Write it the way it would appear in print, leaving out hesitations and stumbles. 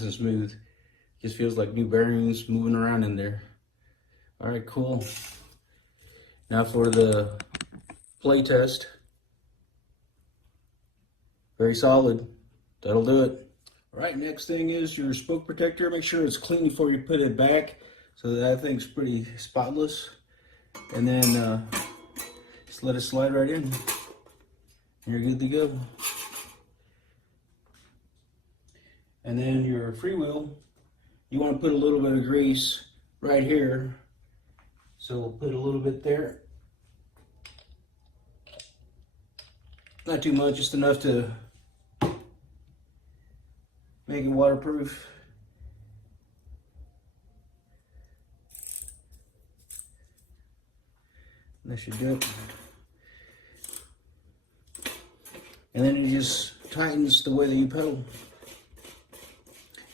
and smooth. Just feels like new bearings moving around in there. All right, cool. Now for the play test. Very solid. That'll do it. All right, next thing is your spoke protector. Make sure it's clean before you put it back so that thing's pretty spotless. And then just let it slide right in. You're good to go. And then your freewheel, you want to put a little bit of grease right here. So we'll put a little bit there. Not too much, just enough to make it waterproof. That should do it. And then it just tightens the way that you pedal.